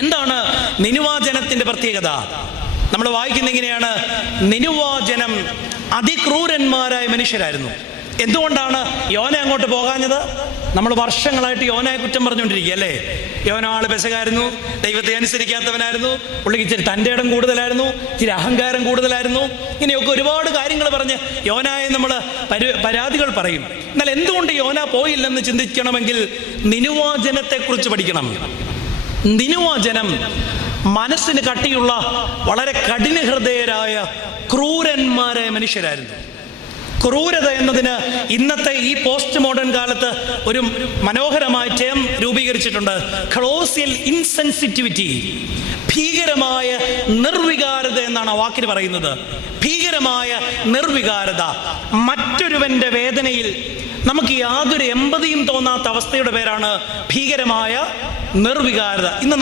എന്താണ് നിനുവാജനത്തിന്റെ പ്രത്യേകത? നമ്മൾ വായിക്കുന്ന ഇങ്ങനെയാണ്: നിനുവാജനം അതിക്രൂരന്മാരായ മനുഷ്യരായിരുന്നു. എന്തുകൊണ്ടാണ് യോന അങ്ങോട്ട് പോകാഞ്ഞത്? നമ്മൾ വർഷങ്ങളായിട്ട് യോനയെ കുറ്റം പറഞ്ഞുകൊണ്ടിരിക്കുക അല്ലേ? യോന ആള് പെശകായിരുന്നു, ദൈവത്തെ അനുസരിക്കാത്തവനായിരുന്നു, പുള്ളിക്ക് ഇച്ചിരി തൻ്റെ ഇടം കൂടുതലായിരുന്നു, ഇച്ചിരി അഹങ്കാരം കൂടുതലായിരുന്നു, ഇങ്ങനെയൊക്കെ ഒരുപാട് കാര്യങ്ങൾ പറഞ്ഞ് യോനയെ നമ്മൾ പരാതികൾ പറയും. എന്നാൽ എന്തുകൊണ്ട് യോന പോയില്ലെന്ന് ചിന്തിക്കണമെങ്കിൽ നിനുവാജനത്തെക്കുറിച്ച് പഠിക്കണം. നിനുവാജനം മനസ്സിന് കട്ടിയുള്ള വളരെ കഠിന ഹൃദയരായ ക്രൂരന്മാരായ മനുഷ്യരായിരുന്നു. ക്രൂരത എന്നതിന് ഇന്നത്തെ ഈ പോസ്റ്റ് മോഡേൺ കാലത്ത് ഒരു മനോഹരമായ ടേം രൂപീകരിച്ചിട്ടുണ്ട്: ക്ലോസിയൽ ഇൻസെൻസിറ്റിവിറ്റി. ഭീകരമായ നിർവികാരത എന്നാണ് ആ വാക്കിന് പറയുന്നത്. ഭീകരമായ നിർവികാരത. മറ്റൊരുവന്റെ വേദനയിൽ നമുക്ക് യാതൊരു എമ്പതിയും തോന്നാത്ത അവസ്ഥയുടെ പേരാണ് ഭീകരമായ നിർവികാരത. ഇന്ന്